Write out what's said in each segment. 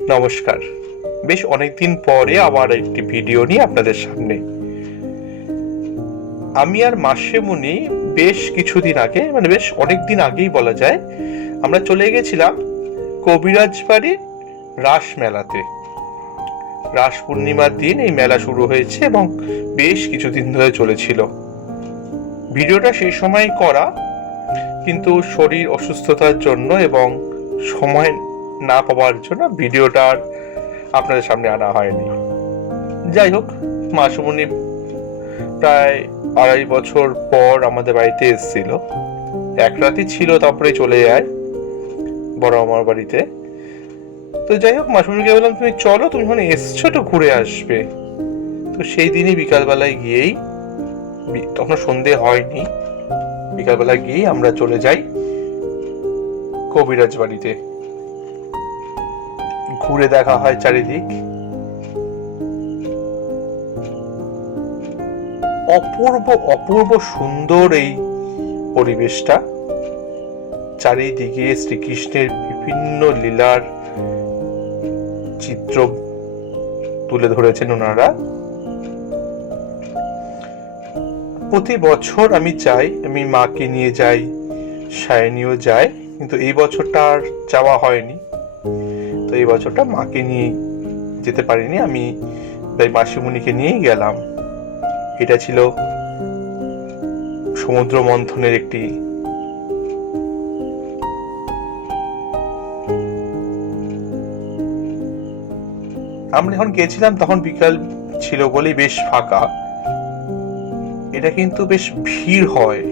নমস্কার। বেশ অনেকদিন পরে আবার একটি ভিডিও নিয়ে আপনাদের সামনে। আমি আর মাসেমুনি বেশ কিছুদিন আগে মানে বেশ অনেকদিন আগেই বলা যায়, আমরা চলে গেছিলাম কবিরাজ বাড়ির রাস মেলাতে। রাস পূর্ণিমার দিন এই মেলা শুরু হয়েছে এবং বেশ কিছুদিন ধরে চলেছিল। ভিডিওটা সেই সময় করা, কিন্তু শরীর অসুস্থতার জন্য এবং সময় না পাওয়ার জন্য ভিডিওটা আপনাদের সামনে আনা হয়নি। যাই হোক মাসুমণি প্রায় আড়াই বছর পর আমাদের বাড়িতে এসেছিল। এক রাতি ছিল, তারপরে চলে যায় বড় আমার বাড়িতে। তো যাই হোক মাসুমণিকে বললাম, তুমি চলো, তুমি ওখানে এসছো তো, ঘুরে আসবে। তো সেই দিনই বিকালবেলায় গিয়েই তখন সন্ধে হয়নি বিকালবেলা গিয়েই আমরা চলে যাই কবিরাজ বাড়িতে। ঘুরে দেখা হয় চারিদিক। অপূর্ব অপূর্ব সুন্দর এই পরিবেশটা। চারিদিকে শ্রীকৃষ্ণের বিভিন্ন লীলার চিত্র তুলে ধরেছেন ওনারা। প্রতি বছর আমি যাই, আমি মাকে নিয়ে যাই, সায়নীও যাই কিন্তু এই বছরটা আর যাওয়া হয়নি। তো এই বছরটা মাকে নিয়ে যেতে পারিনি, আমি তাই মাসিমণিকে নিয়েই গেলাম। এটা ছিল সমুদ্র মন্থনের একটি আমরা যখন গেছিলাম তখন বিকাল ছিল বলেই বেশ ফাঁকা। এটা কিন্তু বেশ ভিড় হয়।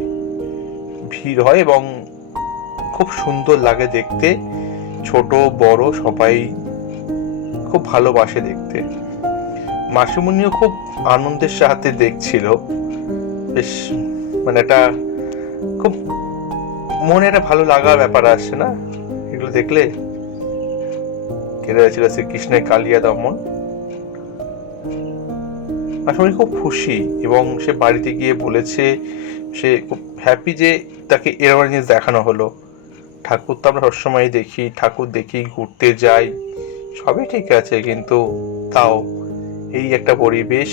ভিড় হয় এবং খুব সুন্দর লাগে দেখতে। ছোট, বড়, সবাই খুব ভালোবাসে দেখতে। মাসিমণিও খুব আনন্দের সাথে দেখছিল। বেশ মানে একটা খুব মনে একটা ভালো লাগার ব্যাপার আসছে না? এগুলো দেখলে কেটে ছিল শ্রীকৃষ্ণের কালিয়া দমন। মাসিমণি খুব খুশি এবং সে বাড়িতে গিয়ে বলেছে, সে খুব হ্যাপি যে তাকে এরকম জিনিস দেখানো হলো। ঠাকুর তো আমরা সবসময় দেখি, ঠাকুর দেখি, ঘুরতে যাই, সবই ঠিক আছে, কিন্তু তাও এই একটা পরিবেশ,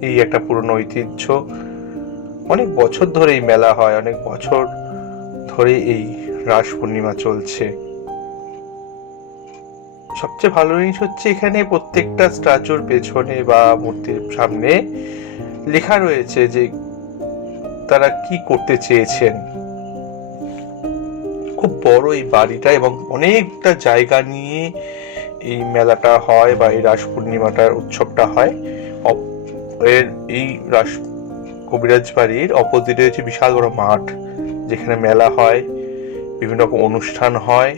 এই একটা পুরনো ঐতিহ্য, অনেক বছর ধরে এই মেলা হয়, অনেক বছর ধরে এই রাস পূর্ণিমা চলছে। সবচেয়ে ভালো জিনিস হচ্ছে এখানে প্রত্যেকটা স্ট্যাচুর পেছনে বা মূর্তির সামনে লেখা রয়েছে যে তারা কি করতে চেয়েছেন। খুব বড় এই বাড়িটা এবং অনেকটা জায়গা নিয়ে এই মেলাটা হয় বা এই রাস পূর্ণিমাটার উৎসবটা হয়। এর এই রাস কবিরাজ বাড়ির অপোজিটে হচ্ছে বিশাল বড় মাঠ, যেখানে মেলা হয়, বিভিন্ন রকম অনুষ্ঠান হয়,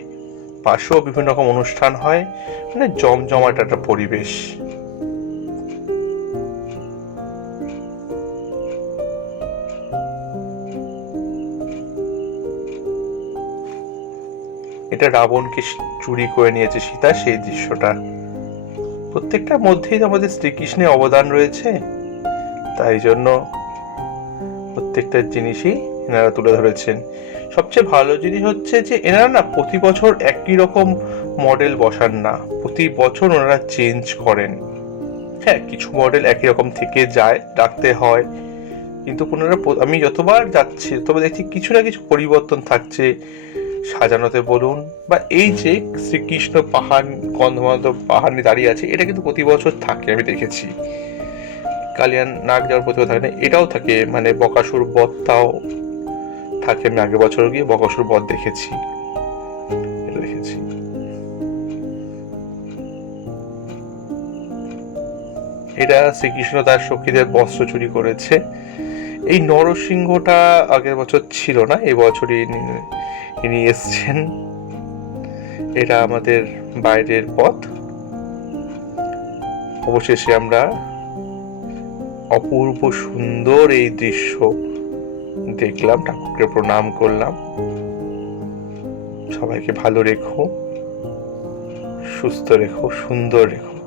পাশেও বিভিন্ন রকম অনুষ্ঠান হয়। মানে জমজমাট একটা পরিবেশ। এটা রাবণকে চুরি করে নিয়েছে সীতা, সেই দৃশ্যটা। প্রত্যেকটার মধ্যেই আমাদের শ্রীকৃষ্ণের অবদান রয়েছে। তাই জন্য প্রত্যেকটা জিনিসই এনারা তুলে ধরেছেন। সবচেয়ে ভালো জিনিস হচ্ছে যে, এনারা না প্রতি বছর একই রকম মডেল বসান না। প্রতি বছর ওনারা চেঞ্জ করেন। হ্যাঁ কিছু মডেল একই রকম থেকে যায় রাখতে হয়। কিন্তু ওনারা আমি যতবার যাচ্ছি তবে দেখছি কিছু না কিছু পরিবর্তন থাকছে। সাজানোতে বলুন বা এই যে শ্রীকৃষ্ণ পাহাড় গন্ধমাধব পাহাড় নিয়ে দাঁড়িয়ে আছে এটা কিন্তু প্রতি বছর থাকে আমি দেখেছি। কালিয়ান নাক যাওয়ার প্রতি থাকে না এটাও থাকে মানে বকাসুর বধটাও থাকে আমি আগের বছর গিয়ে বকাসুর বধ দেখেছি এটা দেখেছি। এটা শ্রীকৃষ্ণ তার সখীদের বস্ত্র চুরি করেছে এই নরসিংহটা আগের বছর ছিল না, এই বছরই ইনি- ইনি এসছেন। এটা আমাদের বাইরের পথ। অবশেষে আমরা অপূর্ব সুন্দর এই দৃশ্য দেখলাম, ঠাকুরকে প্রণাম করলাম। সবাইকে ভালো রেখো, সুস্থ রেখো, সুন্দর রেখো।